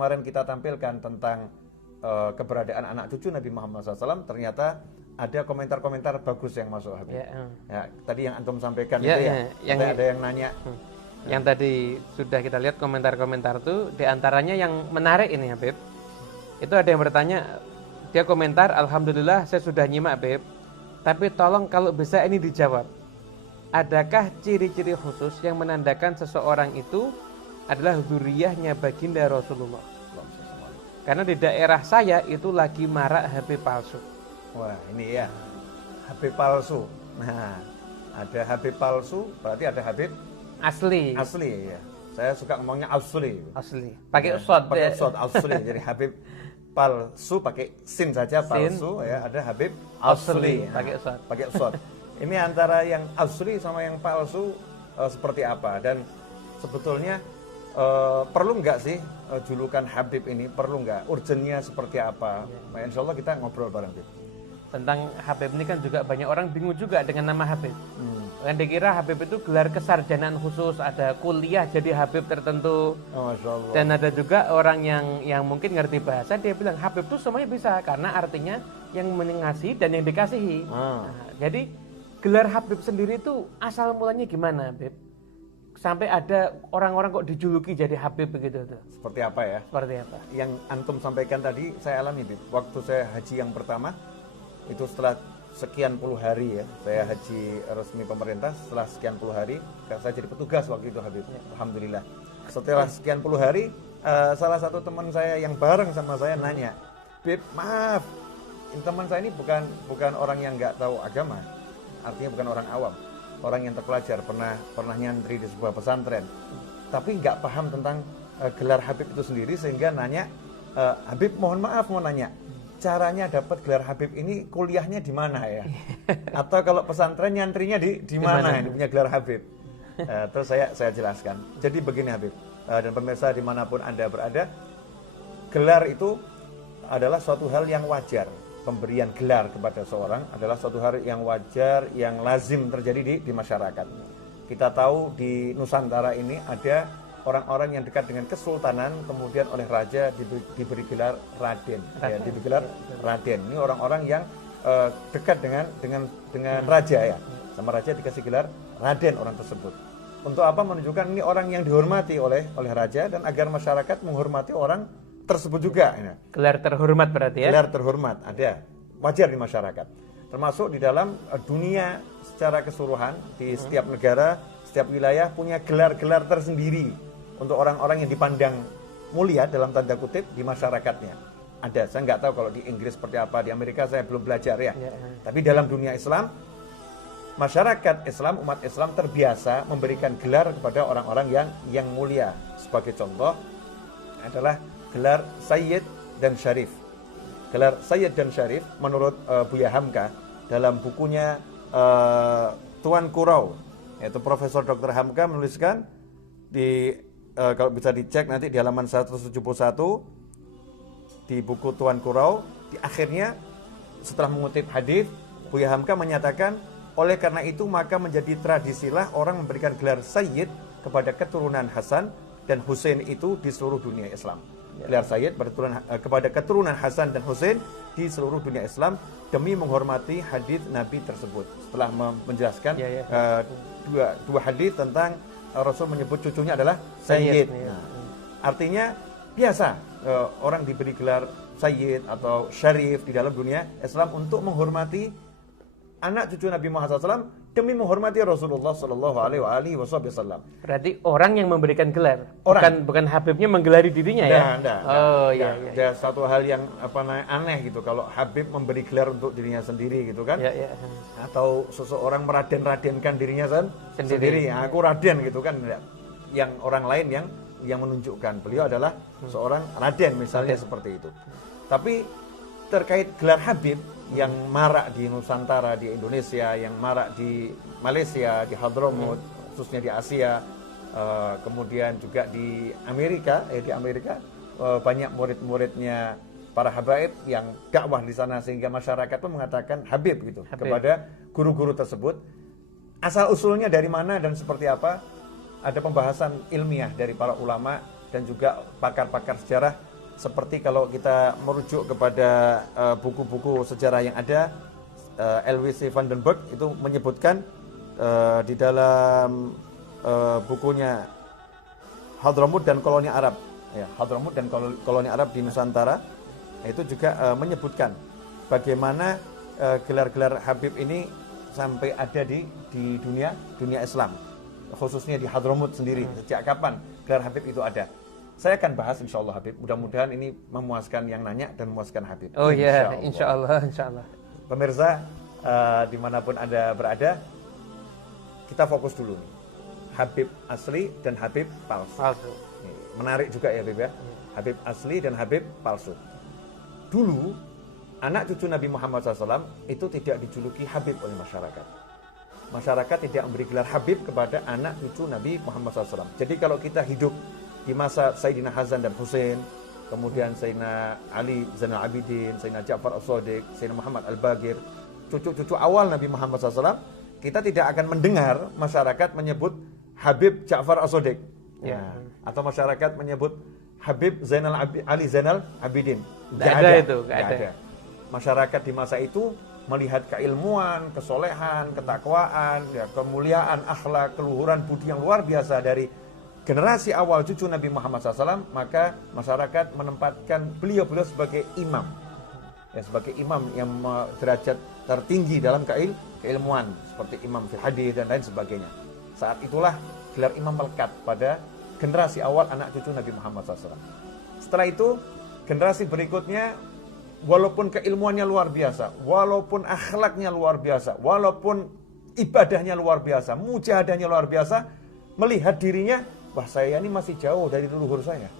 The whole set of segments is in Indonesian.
kemarin kita tampilkan tentang keberadaan anak cucu Nabi Muhammad SAW, ternyata ada komentar-komentar bagus yang masuk, Habib. Ya, tadi yang antum sampaikan itu ya, ada yang nanya. Yang tadi sudah kita lihat komentar-komentar itu, diantaranya yang menarik ini, Habib. Itu ada yang bertanya, dia komentar, Alhamdulillah saya sudah nyimak, Habib. Tapi tolong kalau bisa ini dijawab. Adakah ciri-ciri khusus yang menandakan seseorang itu adalah zuriyahnya baginda Rasulullah? Karena di daerah saya itu lagi marak HP palsu. Wah, ini ya, HP palsu. Nah, ada HP palsu, berarti ada Habib asli. Asli ya. Saya suka ngomongnya asli. Asli. Pakai usod. Pakai usod asli. Jadi Habib palsu pakai sin saja palsu ya. Ada Habib asli. Pakai usod. Pakai usod. Ini antara yang asli sama yang palsu seperti apa? Dan sebetulnya perlu nggak sih julukan Habib ini? Perlu nggak? Urgennya seperti apa? Nah, insya Allah kita ngobrol bareng, Habib. Tentang Habib ini kan juga banyak orang bingung juga dengan nama Habib. Kan dikira Habib itu gelar kesarjanaan khusus, ada kuliah jadi Habib tertentu. Masya Allah. Dan ada juga orang yang mungkin ngerti bahasa, dia bilang Habib itu semuanya bisa, karena artinya yang mengasihi dan yang dikasihi. Nah, jadi gelar Habib sendiri itu asal mulanya gimana, Habib? Sampai ada orang-orang kok dijuluki jadi Habib begitu tuh. Seperti apa ya? Seperti apa? Yang antum sampaikan tadi saya alami, Bib. Waktu saya haji yang pertama, itu setelah sekian puluh hari ya, saya haji resmi pemerintah, setelah sekian puluh hari, saya jadi petugas waktu itu, Habib. Alhamdulillah. Setelah sekian puluh hari, salah satu teman saya yang bareng sama saya nanya, Bib, maaf, teman saya ini bukan orang yang nggak tahu agama, artinya bukan orang awam, orang yang terpelajar, pernah nyantri di sebuah pesantren, tapi nggak paham tentang gelar Habib itu sendiri, sehingga nanya, Habib mohon maaf mau nanya, caranya dapat gelar Habib ini kuliahnya di mana ya? Atau kalau pesantren nyantrinya di mana ini punya gelar Habib? Terus saya jelaskan. Jadi begini, Habib dan pemirsa dimanapun Anda berada, gelar itu adalah suatu hal yang wajar. Pemberian gelar kepada seorang adalah suatu hal yang wajar, yang lazim terjadi di masyarakat. Kita tahu di Nusantara ini ada orang-orang yang dekat dengan kesultanan, kemudian oleh raja diberi gelar Raden. Ya, diberi gelar Raden. Ini orang-orang yang dekat dengan raja ya. Sama raja dikasih gelar Raden orang tersebut. Untuk apa? Menunjukkan ini orang yang dihormati oleh raja, dan agar masyarakat menghormati orang tersebut juga. Gelar terhormat berarti ya? Gelar terhormat ada, wajar di masyarakat. Termasuk di dalam dunia secara keseluruhan, di setiap negara, setiap wilayah punya gelar-gelar tersendiri untuk orang-orang yang dipandang mulia dalam tanda kutip di masyarakatnya. Ada, saya nggak tahu kalau di Inggris seperti apa, di Amerika saya belum belajar ya. Tapi dalam dunia Islam, masyarakat Islam, umat Islam terbiasa memberikan gelar kepada orang-orang yang mulia. Sebagai contoh adalah gelar Sayyid dan Syarif. Gelar Sayyid dan Syarif menurut Buya Hamka dalam bukunya Tuan Kurau, yaitu Profesor Dr. Hamka menuliskan di kalau bisa dicek nanti di halaman 171 di buku Tuan Kurau, di akhirnya setelah mengutip hadis, Buya Hamka menyatakan, oleh karena itu maka menjadi tradisilah orang memberikan gelar Sayyid kepada keturunan Hasan dan Husain itu di seluruh dunia Islam. Gelar Sayyid kepada keturunan Hasan dan Husain di seluruh dunia Islam demi menghormati hadis Nabi tersebut. Setelah menjelaskan dua hadis tentang Rasul menyebut cucunya adalah Sayyid. Nah, artinya biasa orang diberi gelar Sayyid atau Syarif di dalam dunia Islam untuk menghormati anak cucu Nabi Muhammad SAW demi menghormati Rasulullah SAW. Berarti orang yang memberikan gelar, bukan Habibnya menggelari dirinya ya? Enggak. Ada satu hal yang aneh gitu kalau Habib memberi gelar untuk dirinya sendiri gitu kan? Atau seseorang meraden-radenkan dirinya sendiri. Aku Raden gitu kan? Yang orang lain yang menunjukkan beliau adalah seorang Raden misalnya seperti itu. Tapi terkait gelar Habib yang marak di Nusantara, di Indonesia, yang marak di Malaysia, di Hadramut, khususnya di Asia, kemudian juga di Amerika, banyak murid-muridnya para habaib yang dakwah di sana, sehingga masyarakat pun mengatakan Habib gitu kepada guru-guru tersebut. Asal usulnya dari mana dan seperti apa, ada pembahasan ilmiah dari para ulama dan juga pakar-pakar sejarah seperti kalau kita merujuk kepada buku-buku sejarah yang ada, LWC Vandenberg itu menyebutkan di dalam bukunya Hadramut dan Koloni Arab, ya, Hadramut dan Koloni Arab di Nusantara, itu juga menyebutkan bagaimana gelar-gelar Habib ini sampai ada di dunia Islam, khususnya di Hadramut sendiri. Sejak kapan gelar Habib itu ada? Saya akan bahas insya Allah Habib. Mudah-mudahan ini memuaskan yang nanya dan memuaskan Habib. Oh iya, insya Allah. Pemirsa, dimanapun Anda berada, kita fokus dulu nih. Habib asli dan Habib palsu. Menarik juga ya Habib ya. Habib asli dan Habib palsu. Dulu, anak cucu Nabi Muhammad SAW itu tidak dijuluki Habib oleh masyarakat. Masyarakat tidak memberi gelar Habib kepada anak cucu Nabi Muhammad SAW. Jadi kalau kita hidup di masa Sayyidina Hasan dan Hussein, kemudian Sayyidina Ali Zainal Abidin, Sayyidina Ja'far As-Shadiq, Sayyidina Muhammad Al-Bagir, cucu-cucu awal Nabi Muhammad SAW, kita tidak akan mendengar masyarakat menyebut Habib Ja'far As-Shadiq, ya. Atau masyarakat menyebut Habib Ali Zainal Abidin. Nggak ada. Masyarakat di masa itu melihat keilmuan, kesolehan, ketakwaan, ya, kemuliaan, akhlak, keluhuran budi yang luar biasa dari generasi awal cucu Nabi Muhammad SAW, maka masyarakat menempatkan beliau sebagai imam, ya, sebagai imam yang derajat tertinggi dalam keilmuan, seperti imam fil hadis dan lain sebagainya. Saat itulah gelar imam melekat pada generasi awal anak cucu Nabi Muhammad SAW. Setelah itu, generasi berikutnya, walaupun keilmuannya luar biasa, walaupun akhlaknya luar biasa, walaupun ibadahnya luar biasa, mujahadahnya luar biasa, melihat dirinya, wah saya ini masih jauh dari leluhur saya.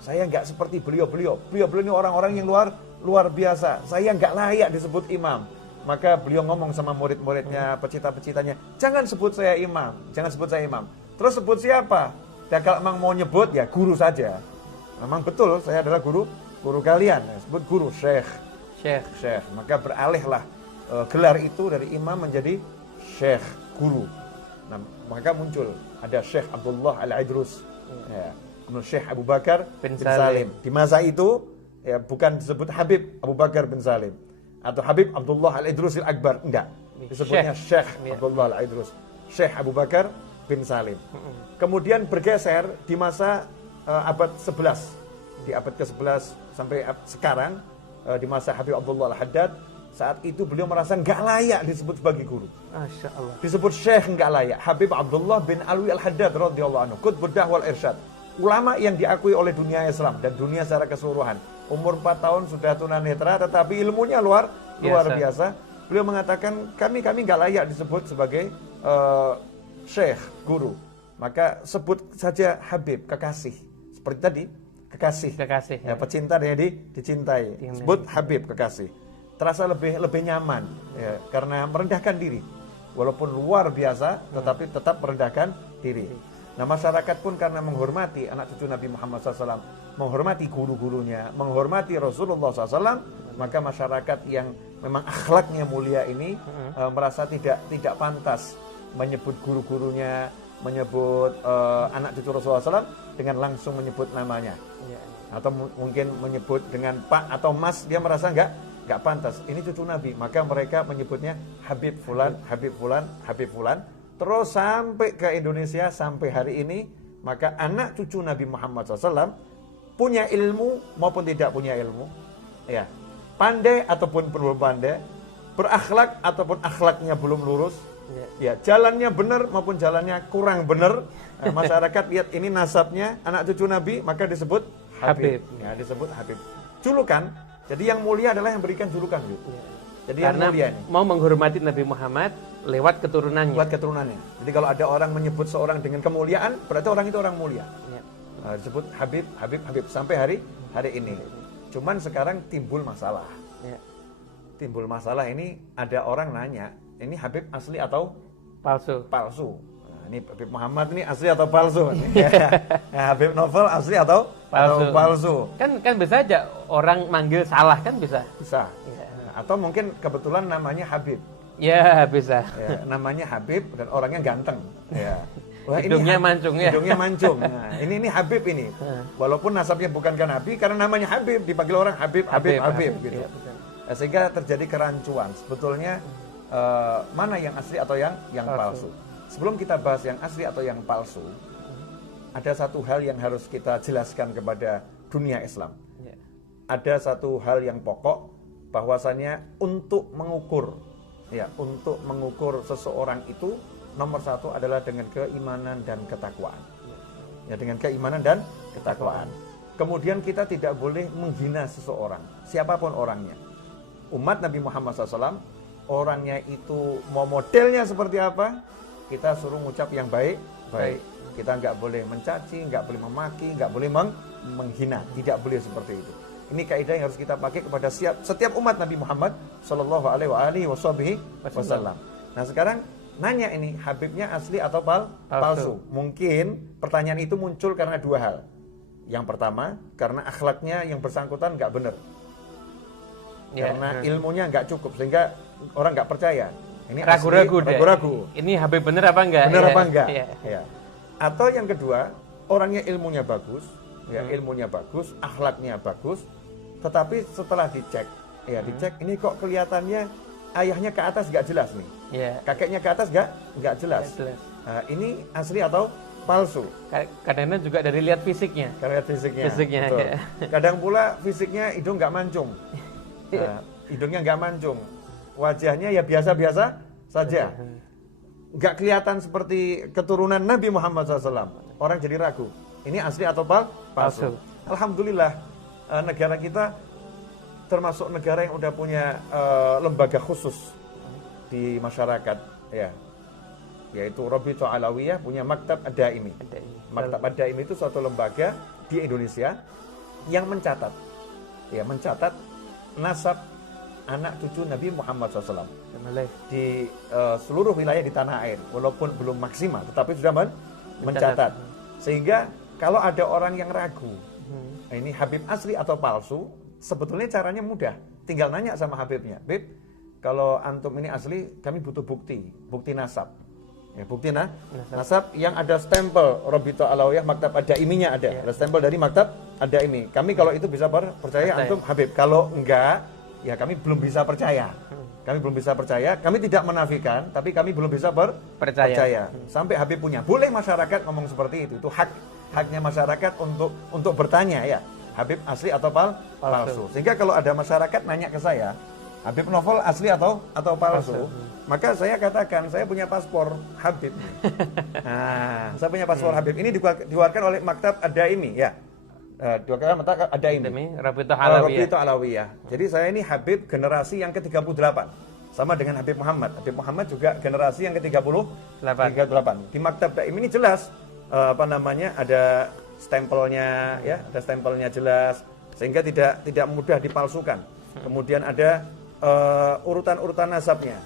Saya nggak seperti beliau-beliau. Beliau-beliau ini orang-orang yang luar biasa. Saya nggak layak disebut imam. Maka beliau ngomong sama murid-muridnya, pecita-pecitanya, jangan sebut saya imam, jangan sebut saya imam. Terus sebut siapa? Dan kalau memang mau nyebut, ya guru saja. Memang betul, saya adalah guru kalian. Sebut guru, syekh. Maka beralihlah gelar itu dari imam menjadi syekh, guru. Nah, maka muncul ada Syekh Abdullah Al-Idrus, ya, kemudian Syekh Abu Bakar bin Salim. Di masa itu ya, bukan disebut Habib Abu Bakar bin Salim atau Habib Abdullah Al-Idrus Al-Akbar, enggak. Disebutnya Syekh Abdullah Al-Idrus, Syekh Abu Bakar bin Salim. Kemudian bergeser di masa abad 11, di abad ke-11 sampai sekarang, di masa Habib Abdullah Al-Haddad. Saat itu beliau merasa nggak layak disebut sebagai guru. Masya Allah. Disebut syekh nggak layak. Habib Abdullah bin Alwi Al-Haddad radhiyallahu anhu, Qutbud Da'wah wal Irsyad. Ulama yang diakui oleh dunia Islam dan dunia secara keseluruhan. Umur 4 tahun sudah tunanetra, tetapi ilmunya luar biasa. Beliau mengatakan kami nggak layak disebut sebagai syekh, guru. Maka sebut saja Habib, kekasih. Seperti tadi, kekasih. Ya, pecinta dan dicintai. Sebut Habib, kekasih. Terasa lebih nyaman, ya, karena merendahkan diri, walaupun luar biasa, tetapi tetap merendahkan diri. Nah, masyarakat pun karena menghormati anak cucu Nabi Muhammad SAW, menghormati guru-gurunya, menghormati Rasulullah SAW, maka masyarakat yang memang akhlaknya mulia ini merasa tidak pantas menyebut guru-gurunya, menyebut anak cucu Rasulullah SAW dengan langsung menyebut namanya, atau mungkin menyebut dengan Pak atau Mas, dia merasa nggak pantas, ini cucu Nabi, maka mereka menyebutnya Habib Fulan, Habib Fulan, Habib Fulan, terus sampai ke Indonesia sampai hari ini. Maka anak cucu Nabi Muhammad SAW punya ilmu maupun tidak punya ilmu, ya, pandai ataupun belum pandai, berakhlak ataupun akhlaknya belum lurus, ya, jalannya benar maupun jalannya kurang benar, masyarakat lihat ini nasabnya anak cucu Nabi, maka disebut Habib. Ya, disebut Habib. Julukan. Jadi yang mulia adalah yang berikan julukan, gitu. Jadi karena yang mulia ini mau menghormati Nabi Muhammad lewat keturunannya. Jadi kalau ada orang menyebut seorang dengan kemuliaan, berarti orang itu orang mulia. Ya. Disebut Habib sampai hari ini. Cuman sekarang timbul masalah. Ya. Timbul masalah ini, ada orang nanya, ini Habib asli atau palsu? Ini Habib Muhammad ini asli atau palsu? Ya, Habib Novel asli atau palsu? Kan bisa aja orang manggil salah, kan bisa. Ya. Atau mungkin kebetulan namanya Habib. Ya, bisa. Ya, namanya Habib dan orangnya ganteng. Ya. Wah, hidungnya mancung ya. Hidungnya mancung. Nah, ini Habib ini. Walaupun nasabnya bukan kan Nabi, karena namanya Habib dipanggil orang Habib gitu. Iya, betul. Sehingga terjadi kerancuan. Sebetulnya mana yang asli atau yang palsu. Sebelum kita bahas yang asli atau yang palsu, ada satu hal yang harus kita jelaskan kepada dunia Islam. Ya. Ada satu hal yang pokok, bahwasanya untuk mengukur seseorang itu nomor satu adalah dengan keimanan dan ketakwaan. Ya, dengan keimanan dan ketakwaan. Kemudian kita tidak boleh menghina seseorang, siapapun orangnya. Umat Nabi Muhammad SAW, orangnya itu mau modelnya seperti apa, kita suruh mengucap yang baik. Kita nggak boleh mencaci, nggak boleh memaki, nggak boleh menghina, tidak boleh seperti itu. Ini kaidah yang harus kita pakai kepada setiap umat Nabi Muhammad Sallallahu Alaihi Wasallam. Nah sekarang nanya ini, Habibnya asli atau palsu? Mungkin pertanyaan itu muncul karena dua hal. Yang pertama, karena akhlaknya yang bersangkutan nggak benar, karena ilmunya nggak cukup sehingga orang nggak percaya. Ini ragu-ragu. Ini Habib bener apa enggak? Ya. Atau yang kedua, orangnya ilmunya bagus, ilmunya bagus, akhlaknya bagus, tetapi setelah dicek, ini kok kelihatannya ayahnya ke atas nggak jelas nih, kakeknya ke atas nggak jelas. Nah, ini asli atau palsu? Kadang-kadang juga dari lihat fisiknya. Betul. Kadang pula fisiknya hidung nggak mancung, hidungnya nggak mancung, wajahnya ya biasa-biasa saja. Nggak kelihatan seperti keturunan Nabi Muhammad SAW. Orang jadi ragu, ini asli atau palsu? Alhamdulillah, negara kita termasuk negara yang udah punya lembaga khusus di masyarakat, yaitu Rabithah Alawiyah punya Maktab Ad-Daimi. Maktab Ad-Daimi itu suatu lembaga di Indonesia yang mencatat nasab anak cucu Nabi Muhammad SAW di seluruh wilayah di tanah air, walaupun belum maksimal, tetapi sudah mencatat. Sehingga kalau ada orang yang ragu, ini Habib asli atau palsu, sebetulnya caranya mudah. Tinggal nanya sama Habibnya, Habib, kalau antum ini asli, kami butuh bukti nasab. Bukti nasab yang ada stempel Rabithah Alawiyah Maktab Ad-Daiminya ada stempel dari Maktab Ad-Daimi. Kami kalau itu bisa percaya antum Habib. Kalau enggak, ya kami belum bisa percaya. Kami tidak menafikan, tapi kami belum bisa percaya. Sampai Habib punya. Boleh masyarakat ngomong seperti itu. Itu haknya masyarakat untuk bertanya, Habib asli atau palsu. Sehingga kalau ada masyarakat nanya ke saya, Habib Novel asli atau palsu, maka saya katakan saya punya paspor Habib. Nah, saya punya paspor Habib. Ini dikeluarkan oleh Maktab Ad-Daimi, dikeluarkan Maktab Ad-Daimi, Rabithah Alawiyah. Jadi saya ini Habib generasi yang ke-38, sama dengan Habib Muhammad. Habib Muhammad juga generasi yang ke-38. Di Maktab Ad-Daimi ini jelas ada stempelnya, ada stempelnya jelas, sehingga tidak mudah dipalsukan. Kemudian ada urutan-urutan nasabnya.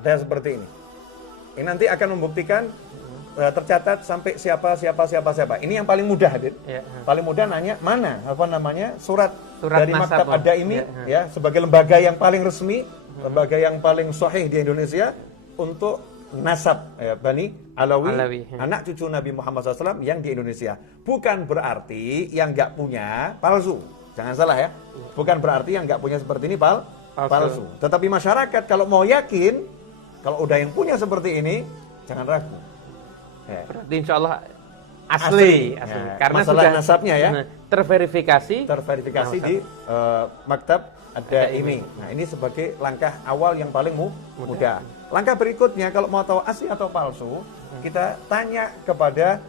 Ada seperti ini. Ini nanti akan membuktikan tercatat sampai siapa. Ini yang paling mudah, Habib. Paling mudah nanya mana surat dari Maktab Ad-Daimi, sebagai lembaga yang paling resmi, lembaga yang paling sahih di Indonesia untuk nasab Bani Alawi, anak cucu Nabi Muhammad SAW yang di Indonesia. Bukan berarti yang nggak punya palsu. Jangan salah ya. Bukan berarti yang nggak punya seperti ini palsu. Tetapi masyarakat kalau mau yakin, kalau udah yang punya seperti ini, jangan ragu. Berarti insya Allah asli. Karena masalah sudah nasabnya terverifikasi di Maktab Ad-Daimi. Nah, ini sebagai langkah awal yang paling mudah. Langkah berikutnya, kalau mau tahu asli atau palsu, kita tanya kepada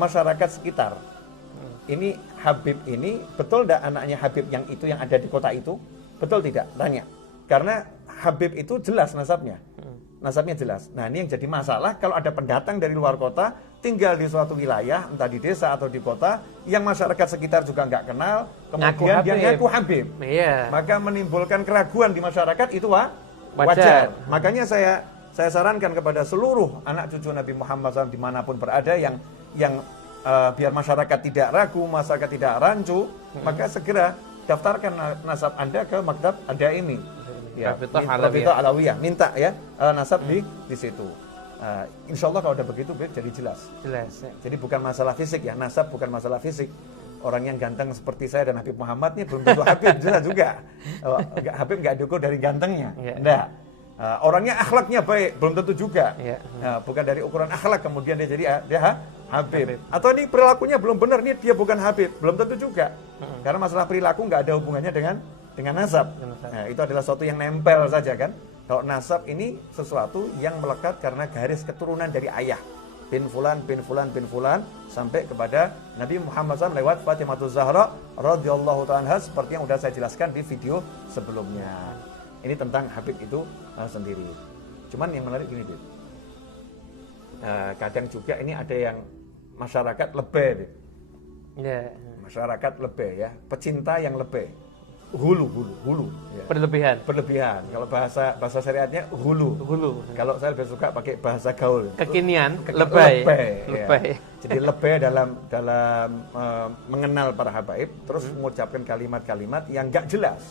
masyarakat sekitar. Ini Habib ini betul tidak anaknya Habib yang ada di kota itu? Betul tidak? Tanya. Karena Habib itu jelas nasabnya. Nasabnya jelas. Nah, ini yang jadi masalah kalau ada pendatang dari luar kota tinggal di suatu wilayah, entah di desa atau di kota, yang masyarakat sekitar juga nggak kenal, kemudian dia ngaku Habib. Maka menimbulkan keraguan di masyarakat, itu wajar. Makanya saya sarankan kepada seluruh anak cucu Nabi Muhammad SAW dimanapun berada yang biar masyarakat tidak ragu, masyarakat tidak rancu, maka segera daftarkan nasab Anda ke Maktab Ad-Daimi. Rabithah Alawiyah. Minta nasab di situ. Insya Allah kalau udah begitu jadi jelas. Jelas. Ya. Jadi bukan masalah fisik ya, nasab bukan masalah fisik. Orang yang ganteng seperti saya dan Habib Muhammad ini belum tentu Habib, jelas juga. Habib nggak diukur dari gantengnya, enggak. Orangnya akhlaknya baik, belum tentu juga. Bukan dari ukuran akhlak kemudian dia jadi Habib. Atau ini perilakunya belum benar, ini dia bukan Habib, belum tentu juga. Karena masalah perilaku nggak ada hubungannya dengan nasab. Nah, itu adalah sesuatu yang nempel saja kan. Kalau nasab ini sesuatu yang melekat karena garis keturunan dari ayah. Bin fulan, bin fulan, bin fulan sampai kepada Nabi Muhammad SAW lewat Fatimah Zahra radhiyallahu ta'ala seperti yang sudah saya jelaskan di video sebelumnya. Ini tentang Habib itu sendiri. Cuman yang menarik gini, Bib. Kadang juga ini ada yang masyarakat lebih, Bib. Masyarakat lebih ya, pecinta yang lebih. Hulu. Ya. Berlebihan. Kalau bahasa syariatnya hulu. Kalau saya lebih suka pakai bahasa gaul. Kekinian, lebay. Ya. Jadi lebay dalam mengenal para habaib, terus mengucapkan kalimat-kalimat yang nggak jelas.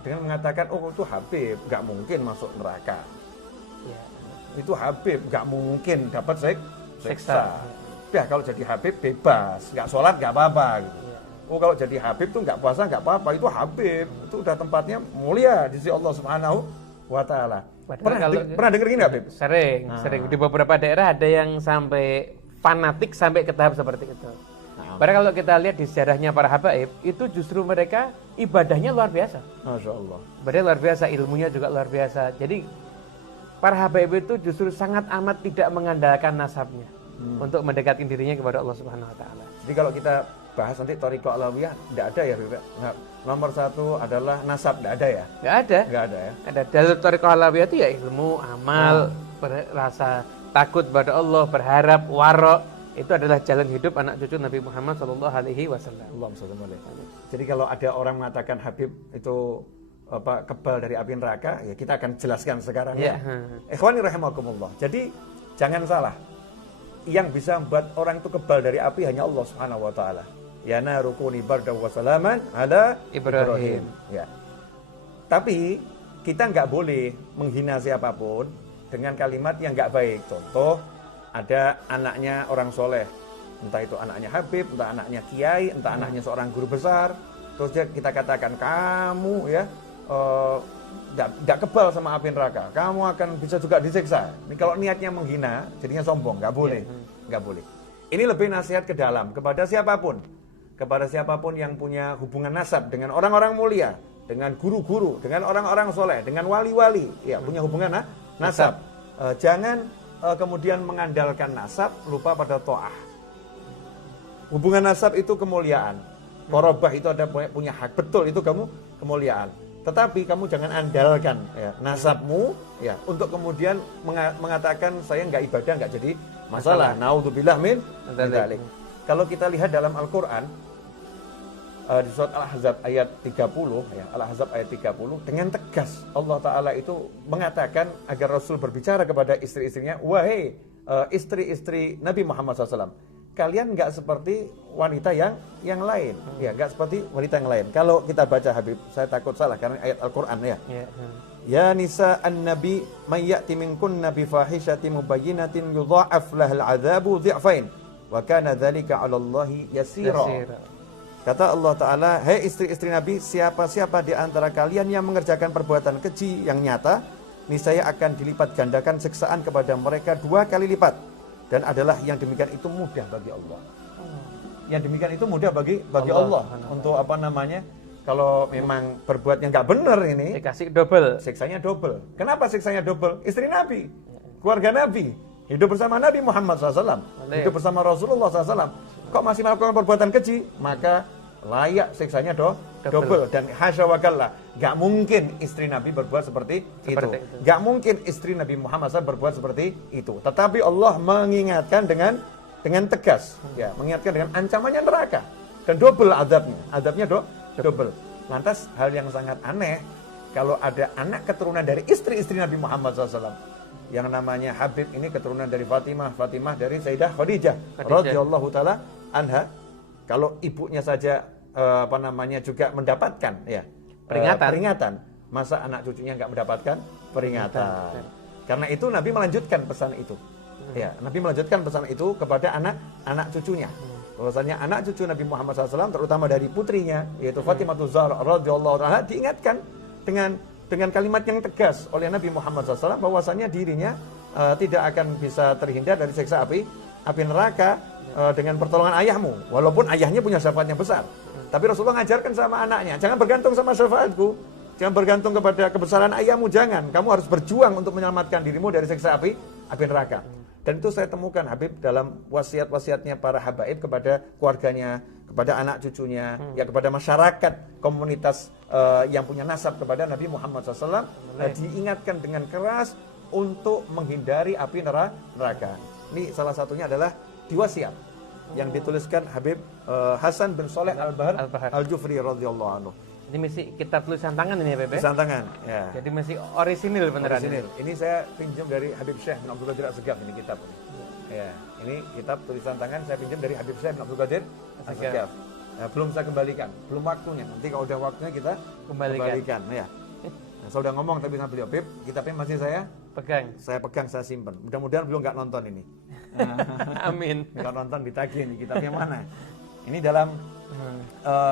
Dengan mengatakan, oh itu Habib, nggak mungkin masuk neraka. Ya. Itu Habib, nggak mungkin dapat siksa. Ya kalau jadi Habib bebas, nggak sholat nggak apa-apa. Gitu. Oh kalau jadi Habib tuh nggak puasa nggak apa-apa, itu Habib, itu udah tempatnya mulia di sisi Allah Subhanahu wa Ta'ala. Pernah denger ini Habib? Sering. Di beberapa daerah ada yang sampai fanatik sampai ke tahap seperti itu. Padahal kalau kita lihat di sejarahnya para habaib, itu justru mereka ibadahnya luar biasa. Masya Allah. Ibadahnya luar biasa, ilmunya juga luar biasa. Jadi para habaib itu justru sangat amat tidak mengandalkan nasabnya untuk mendekatkan dirinya kepada Allah Subhanahu wa Ta'ala. Jadi kalau kita bahas nanti Thariqah Alawiyah, tidak ada ya, nah, nomor satu adalah nasab, tidak ada ya? Nggak ada ya? Ada jalur Thariqah Alawiyah itu ya ilmu, amal, rasa takut pada Allah, berharap, warok. Itu adalah jalan hidup anak cucu Nabi Muhammad SAW. Jadi kalau ada orang mengatakan Habib itu kebal dari api neraka, ya kita akan jelaskan sekarang ya. Ikhwani rahimakumullah. Jadi jangan salah. Yang bisa membuat orang itu kebal dari api hanya Allah Subhanahu wa Ta'ala. Ya narukuni barda wa salaman ala Ibrahim. Ya. Tapi kita nggak boleh menghina siapapun dengan kalimat yang nggak baik. Contoh, ada anaknya orang soleh, entah itu anaknya Habib, entah anaknya kiai, entah anaknya seorang guru besar, terus kita katakan kamu ya nggak kebal sama api neraka, kamu akan bisa juga disiksa. Ini kalau niatnya menghina, jadinya sombong, nggak boleh, nggak boleh. Ini lebih nasihat ke dalam kepada siapapun yang punya hubungan nasab dengan orang-orang mulia, dengan guru-guru, dengan orang-orang soleh, dengan wali-wali, ya punya hubungan nasab. Jangan kemudian mengandalkan nasab, lupa pada to'ah. Hubungan nasab itu kemuliaan. Korobah itu ada punya hak, betul itu kamu kemuliaan. Tetapi kamu jangan andalkan ya, nasabmu ya untuk kemudian mengatakan saya nggak ibadah, nggak jadi masalah. Naudzubillah min dzalik. Kalau kita lihat dalam Al-Qur'an di surat Al-Ahzab ayat 30 ya, Al-Ahzab ayat 30 dengan tegas Allah Ta'ala itu mengatakan agar Rasul berbicara kepada istri-istrinya, wahai istri-istri Nabi Muhammad SAW, kalian nggak seperti wanita yang lain, ya nggak seperti wanita yang lain. Kalau kita baca Habib, saya takut salah karena ayat Al-Quran ya. Ya nisa an-nabi may ya'ti minkunna bi fahishatin mubayyinatin yudha'af lahal 'adzabu dhi'fain wa kana dzalika 'ala Allahi yasira. Kata Allah Ta'ala, hai istri-istri Nabi, siapa-siapa di antara kalian yang mengerjakan perbuatan keji yang nyata, niscaya akan dilipat gandakan siksaan kepada mereka 2 kali lipat. Dan adalah yang demikian itu mudah bagi Allah. Yang demikian itu mudah bagi Allah. Untuk apa namanya, kalau memang berbuatnya nggak benar ini, dikasih double. Siksanya double. Kenapa siksanya double? Istri Nabi, keluarga Nabi, hidup bersama Nabi Muhammad SAW, hidup bersama Rasulullah SAW. Kok masih melakukan perbuatan keji? Maka layak siksanya double. Dan hasya wa kalla, nggak mungkin istri Nabi berbuat seperti itu. Nggak mungkin istri Nabi Muhammad SAW berbuat seperti itu. Tetapi Allah mengingatkan dengan tegas, ya, mengingatkan dengan ancamannya neraka dan double adabnya double. Lantas hal yang sangat aneh kalau ada anak keturunan dari istri-istri Nabi Muhammad SAW. Yang namanya Habib ini keturunan dari Fatimah dari Sayyidah Khadijah radhiyallahu taala anha. Kalau ibunya saja juga mendapatkan ya peringatan, masa anak cucunya nggak mendapatkan peringatan. Karena itu Nabi melanjutkan pesan itu. Ya, Nabi melanjutkan pesan itu kepada anak cucunya. Bahwasanya anak cucu Nabi Muhammad SAW, terutama dari putrinya, yaitu Fatimah Zahra radhiyallahu anha, diingatkan dengan kalimat yang tegas oleh Nabi Muhammad SAW, bahwasanya dirinya tidak akan bisa terhindar dari siksa api neraka dengan pertolongan ayahmu. Walaupun ayahnya punya syafaat yang besar, tapi Rasulullah ngajarkan sama anaknya, jangan bergantung sama syafaatku, jangan bergantung kepada kebesaran ayahmu, jangan. Kamu harus berjuang untuk menyelamatkan dirimu dari siksa api neraka. Dan itu saya temukan Habib dalam wasiat-wasiatnya para habaib kepada keluarganya, kepada anak cucunya, ya kepada masyarakat, komunitas yang punya nasab kepada Nabi Muhammad SAW, diingatkan dengan keras untuk menghindari api neraka. Ini salah satunya adalah di wasiat yang dituliskan Habib Hasan bin Shalih Al-Bahar Al-Jufri radhiyallahu anhu. Ini masih kitab tulisan tangan ini ya, Beb? Tulisan tangan, ya. Jadi masih orisinil beneran. Orisinil. Ini saya pinjam dari Habib Syekh bin Abdul Qadir As-Segaf, ini kitab. Ya, ini kitab tulisan tangan saya pinjam dari Habib Syekh bin Abdul Qadir As-Segaf. Nah, belum saya kembalikan, belum waktunya. Nanti kalau udah waktunya kita kembalikan. Ya. Nah, saya udah ngomong tapi sama beliau, Beb, kitabnya masih saya pegang. Saya pegang, saya simpan. Mudah-mudahan beliau nggak nonton ini. Amin. Nggak nonton ditagih ini kitabnya mana. Ini dalam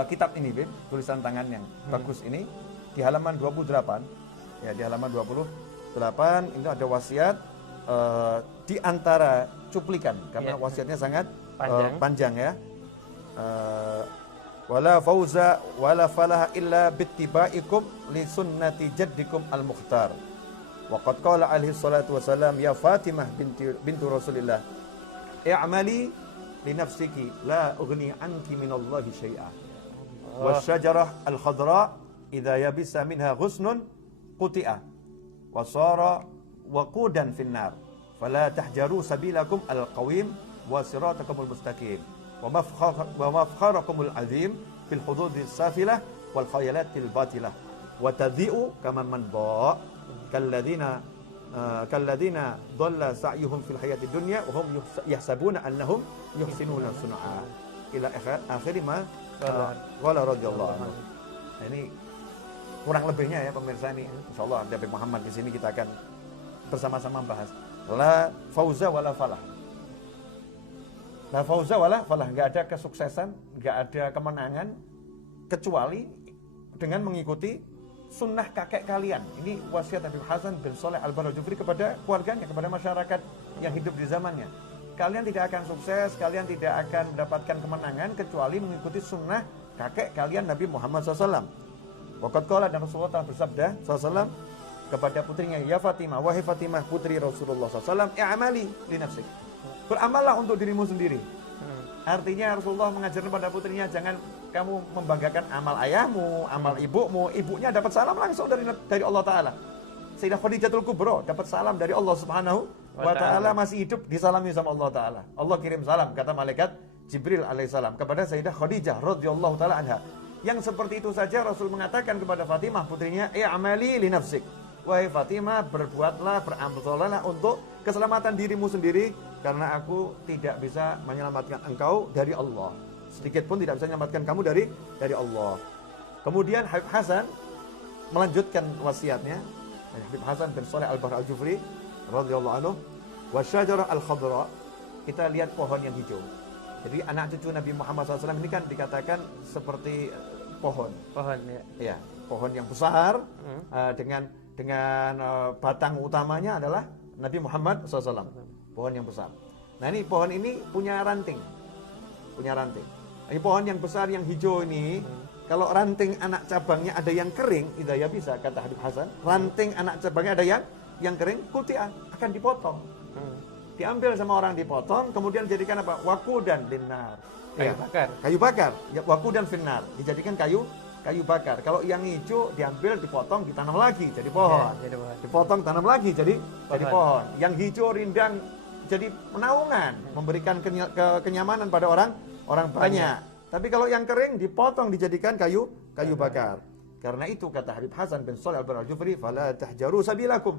kitab ini, Beb, tulisan tangan yang bagus ini, di halaman 28. Ya, di halaman 28 ini ada wasiat di antara cuplikan karena wasiatnya sangat panjang ya. Wala fauza wala falaha illa bittibaikum li sunnati jaddikum al-mukhtar. Wa qad qala alaihi salatu wasalam ya Fatimah bintu Rasulillah i'mali li nafsiki la ughni anki minallahi syai'a. Wasyajarah al-khadra idza yabisa minha ghusnun quti'a wa sara waqudan finnar fala tahjaru sabilakum al-qawim wa siratakumul mustaqim wa mafkharakumul azim fil hududis safilah wal khayalatil batilah wa tadhi'u kama man ba kalladina dhalla sa'yuhum fil hayatid dunya wa hum yahsabuna annahum yuhsinuna sun'a ila akhir ma qala radhiyallahu anhu. Nah, ini kurang lebihnya ya pemirsa, ini insyaallah ada Habib Muhammad di sini, kita akan bersama-sama bahas la fauza wala falah. La fauza wala falah, enggak ada kesuksesan, enggak ada kemenangan kecuali dengan mengikuti sunnah kakek kalian. Ini wasiat Habib Hasan bin Shalih Al-Bahar Al-Jufri kepada keluarganya, kepada masyarakat yang hidup di zamannya. Kalian tidak akan sukses, kalian tidak akan mendapatkan kemenangan kecuali mengikuti sunnah kakek kalian Nabi Muhammad SAW. Waqad qala, dan Rasulullah telah bersabda SAW kepada putrinya, ya Fatimah, wahai Fatimah putri Rasulullah SAW, i'amali li nafsik, beramallah untuk dirimu sendiri. Artinya Rasulullah mengajarkan pada putrinya, jangan kamu membanggakan amal ayahmu, amal ibumu. Ibunya dapat salam langsung dari Allah Ta'ala. Sayyidah Khadijatul Kubra dapat salam dari Allah Subhanahu wa Ta'ala, masih hidup disalami sama Allah Ta'ala. Allah kirim salam, kata malaikat Jibril alaihissalam, kepada Sayyidah Khadijah radhiyallahu ta'ala anha. Yang seperti itu saja Rasul mengatakan kepada Fatimah putrinya, i'amali li nafsik, wahai Fatimah, berbuatlah, beramallah untuk keselamatan dirimu sendiri, karena aku tidak bisa menyelamatkan engkau dari Allah, sedikit pun tidak bisa menyelamatkan kamu dari Allah. Kemudian Habib Hasan melanjutkan wasiatnya, Habib Hasan bin Shalih Al-Bahar Al-Jufri radhiyallahu anhu, wasyajarah al-khadra, kita lihat pohon yang hijau. Jadi anak cucu Nabi Muhammad SAW ini kan dikatakan seperti pohon ya, pohon yang besar, dengan batang utamanya adalah Nabi Muhammad SAW, pohon yang besar. Nah, ini pohon ini punya ranting. Ini pohon yang besar yang hijau ini, kalau ranting anak cabangnya ada yang kering, idaya bisa, kata Habib Hasan, ranting anak cabangnya ada yang kering, kutian, akan dipotong. Diambil sama orang, dipotong, kemudian dijadikan apa? Waqudan linnar. Kayu bakar. Ya, waqudan finnar. Dijadikan kayu bakar. Kalau yang hijau diambil, dipotong, ditanam lagi jadi pohon. Dipotong, tanam lagi jadi pohon. Yang hijau rindang jadi penaungan, memberikan kenyamanan pada orang banyak. Tapi kalau yang kering dipotong, dijadikan kayu bakar. Karena itu kata Habib Hasan bin Shalih Al-Bahar Al-Jufri, fala tahjaru sabilakum.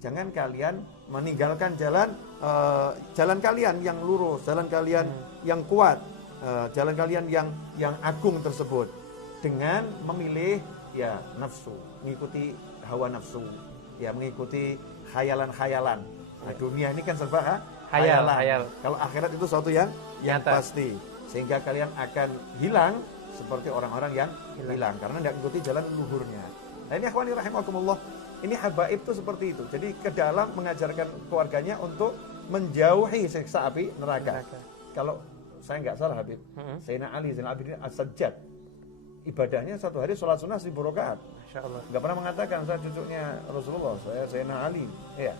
Jangan kalian meninggalkan jalan kalian yang lurus, jalan kalian yang kuat, jalan kalian yang agung tersebut, dengan memilih ya nafsu, mengikuti hawa nafsu, ya mengikuti khayalan-khayalan. Nah, dunia ini kan serba Hayal. Kalau akhirat itu sesuatu yang Nyata. pasti. Sehingga kalian akan hilang seperti orang-orang yang hilang karena tidak mengikuti jalan luhurnya. Nah, ini akhwani rahimakumullah, ini habaib itu seperti itu. Jadi ke dalam mengajarkan keluarganya untuk menjauhi siksa api neraka. Kalau saya nggak salah Habib, Sayyidina Ali Zainal Abidin As-Sajjad, ibadahnya satu hari sholat sunnah 1000 rakaat. Masya Allah. Nggak pernah mengatakan saya cucunya Rasulullah, saya Sayyidina Ali, ya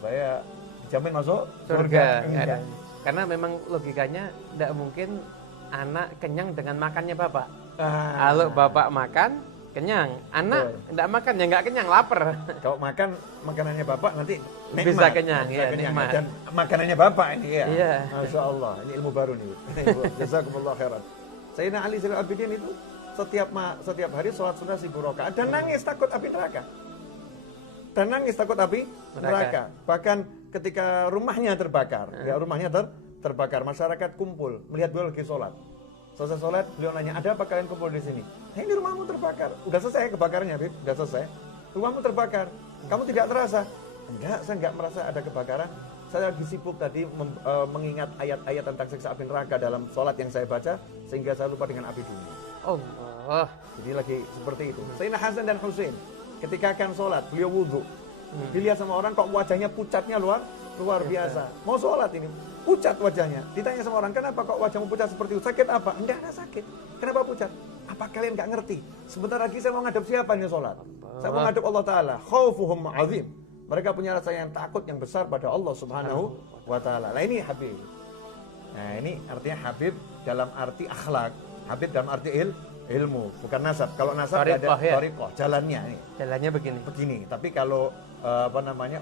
saya dijamin masuk surga. Enggak. Karena memang logikanya tidak mungkin anak kenyang dengan makannya bapak. Kalau bapak makan kenyang, anak tidak makan ya nggak kenyang, lapar. Kalau makan makanannya bapak nanti nikmat, bisa kenyang, bisa ya, kenyang. nikmat. Dan makanannya bapak ini ya. Iya. Masya Allah, ini ilmu baru nih. Jazakumullah khairan. Sayyidina Ali Zainal Abidin itu setiap hari sholat sunnah 1000 rakaat dan nangis takut api neraka. Dan nangis takut api neraka. Bahkan ketika rumahnya terbakar, ya rumahnya terbakar, masyarakat kumpul melihat beliau lagi sholat. Selesai sholat, beliau nanya, ada apa kalian kumpul di sini? Nah, ini rumahmu terbakar. Udah selesai kebakarannya, Bib. Udah selesai. Rumahmu terbakar. Kamu tidak terasa? Enggak, saya enggak merasa ada kebakaran. Saya lagi sibuk tadi mengingat ayat-ayat tentang siksa api neraka dalam sholat yang saya baca, sehingga saya lupa dengan api dunia. Allah. Jadi lagi seperti itu. Sayyidina Hasan dan Husain, ketika akan sholat, beliau wudhu. Dilihat sama orang kok wajahnya pucatnya luar biasa. Mau sholat ini, pucat wajahnya. Ditanya sama orang, kenapa kok wajahmu pucat seperti itu? Sakit apa? Enggak ada sakit. Kenapa pucat? Apa kalian nggak ngerti? Sebentar lagi saya mau ngadep siapa nih sholat? Saya mau ngadep Allah Ta'ala. Khawfuhum azim. Mereka punya rasa yang takut yang besar pada Allah Subhanahu wa Ta'ala. Nah ini Habib. Nah ini artinya Habib dalam arti akhlak. Habib dalam arti ilmu, bukan nasab. Kalau nasab ada thariqah, jalannya ini. Jalannya begini. Tapi kalau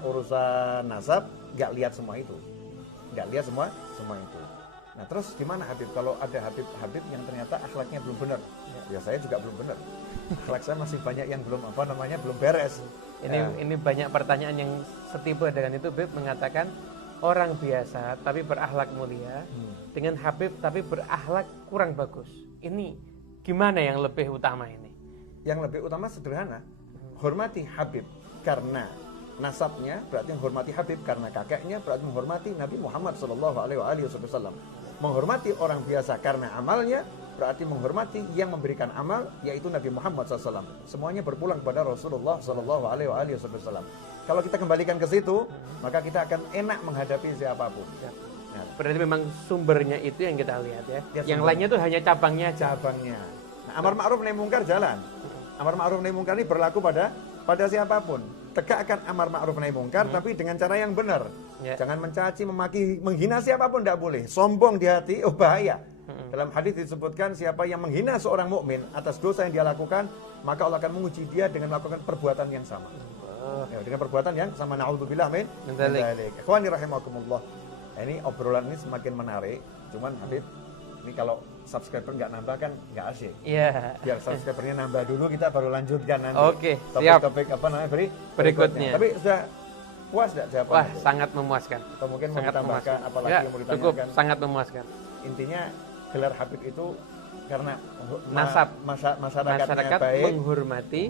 urusan nasab nggak lihat semua itu. Nggak lihat semua itu. Nah terus gimana Habib? Kalau ada Habib yang ternyata akhlaknya belum benar, ya saya juga belum benar. Akhlak saya masih banyak yang belum belum beres. Ini banyak pertanyaan yang setipe dengan itu. Habib mengatakan orang biasa tapi berakhlak mulia dengan Habib tapi berakhlak kurang bagus. Ini gimana yang lebih utama ini? Yang lebih utama sederhana, hormati Habib karena nasabnya, berarti menghormati Habib karena kakeknya, berarti menghormati Nabi Muhammad SAW. Menghormati orang biasa karena amalnya, berarti menghormati yang memberikan amal, yaitu Nabi Muhammad SAW. Semuanya berpulang kepada Rasulullah SAW. Kalau kita kembalikan ke situ, maka kita akan enak menghadapi siapapun. Nah, berarti memang sumbernya itu yang kita lihat ya. Yang sumber. lainnya itu hanya cabangnya. Nah, amar ma'ruf nahi mungkar jalan. Amar ma'ruf nahi mungkar ini berlaku pada siapapun. Tegakkan amar ma'ruf nahi mungkar tapi dengan cara yang benar. Jangan mencaci, memaki, menghina siapapun tidak boleh. Sombong di hati, bahaya. Dalam hadis disebutkan siapa yang menghina seorang mukmin atas dosa yang dia lakukan, maka Allah akan menguji dia dengan melakukan perbuatan yang sama. Dengan perbuatan yang sama. Na'udzubillah min dzalik. Ikhwani rahimakumullah. Nah, ini obrolan ini semakin menarik. Cuman Habib, ini kalau subscriber nggak nambah kan nggak asyik. Iya. Biar subscribernya nambah dulu, kita baru lanjutkan nanti. Oke, siap. Topik Berikutnya. Tapi sudah puas nggak jawabannya? Wah, sangat memuaskan. Atau mungkin sangat mau ditambahkan apalagi ya, yang mau ditanyakan? cukup, sangat memuaskan. Intinya gelar Habib itu karena nasab masyarakatnya baik, menghormati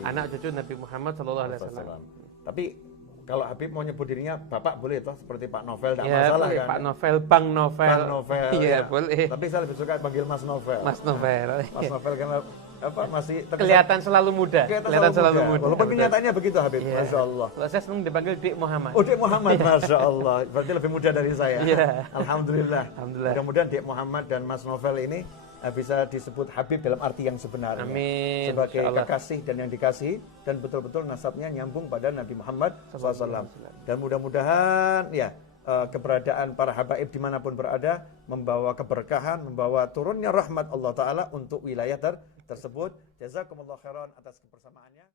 anak cucu Nabi Muhammad SAW. Tapi kalau Habib mau nyebut dirinya Bapak boleh toh, seperti Pak Novel, tidak ya, masalah boleh, kan? Pak Novel, Bang Novel. Iya, ya. boleh. Tapi saya lebih suka panggil Mas Novel. Mas Novel. Mas Novel karena masih kelihatan selalu muda. Kelihatan selalu muda. Walaupun kenyataannya begitu Habib, ya. Masya Allah. Kalau saya senang dipanggil Dik Muhammad. Oh, Dik Muhammad, Masya Allah. Berarti lebih muda dari saya. Ya. Alhamdulillah. Mudah-mudahan Dik Muhammad dan Mas Novel ini bisa disebut Habib dalam arti yang sebenarnya. Amin. Sebagai kekasih dan yang dikasihi, dan betul-betul nasabnya nyambung pada Nabi Muhammad SAW. Dan mudah-mudahan ya keberadaan para habaib dimanapun berada membawa keberkahan, membawa turunnya rahmat Allah Ta'ala untuk wilayah tersebut. Jazakumullah khairan atas kebersamaannya.